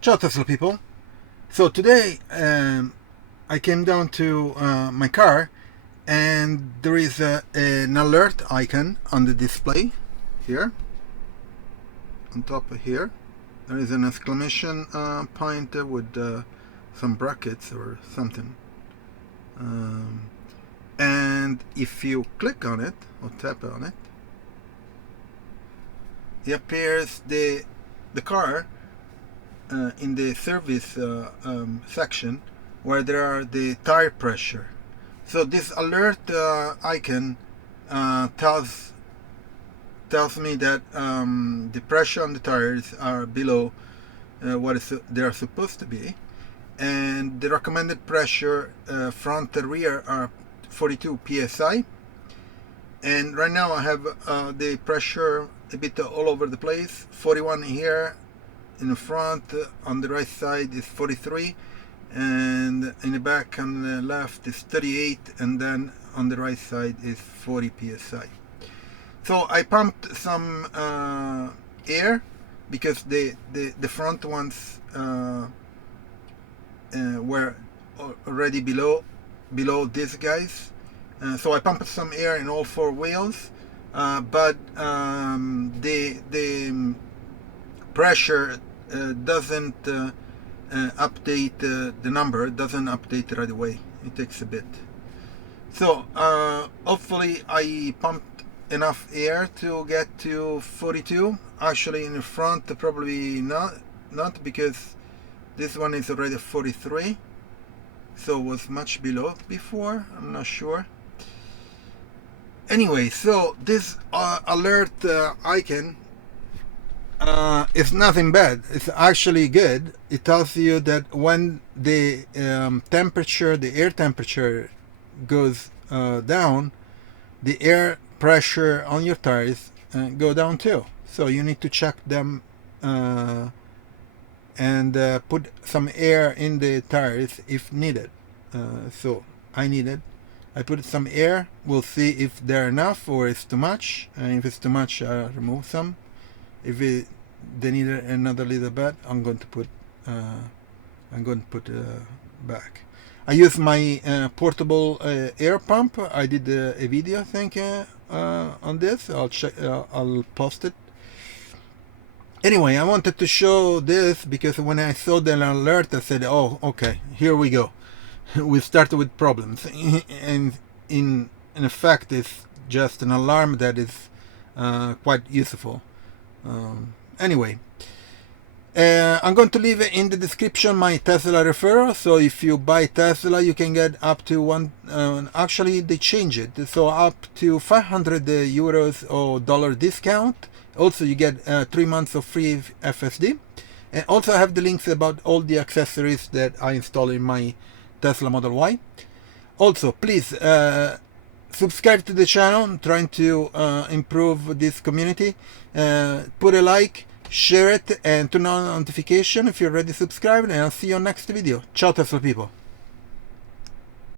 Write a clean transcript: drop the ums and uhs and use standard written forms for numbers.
Ciao Tesla people. So today I came down to my car and there is an alert icon on the display here. On top of here there is an exclamation point with some brackets or something. And if you click on it or tap on it, it appears the car in the service section where there are the tire pressure. So this alert icon tells me that the pressure on the tires are below what they are supposed to be, and the recommended pressure front and rear are 42 psi. And right now I have the pressure a bit all over the place. 41 here in the front, on the right side is 43, and in the back on the left is 38, and then on the right side is 40 psi. So I pumped some air because the front ones were already below these guys. So I pumped some air in all four wheels, but the pressure doesn't update the number, doesn't update right away. It takes a bit. So hopefully I pumped enough air to get to 42. Actually in the front probably not because this one is already 43, so it was much below before. I'm not sure. Anyway, so this alert icon it's nothing bad. It's actually good. It tells you that when the temperature, the air temperature goes down, the air pressure on your tires go down too. So you need to check them and put some air in the tires if needed. So I put some air. We'll see if they're enough or it's too much. And if it's too much, I'll remove some. If they need another little bit, I'm going to put back. I use my portable air pump. I did a video, I think, on this. I'll post it. Anyway, I wanted to show this because when I saw the alert, I said, "Oh, okay, here we go. We started with problems." And in effect, it's just an alarm that is quite useful. Anyway, I'm going to leave in the description my Tesla referral. So if you buy Tesla, you can get up to actually they change it, so up to 500 euros or dollar discount. Also you get 3 months of free FSD, and also I have the links about all the accessories that I install in my Tesla Model Y. Also please subscribe to the channel. I'm trying to improve this community. Put a like, share it, and turn on notification if you're already subscribed, and I'll see you on next video. Ciao Tesla people.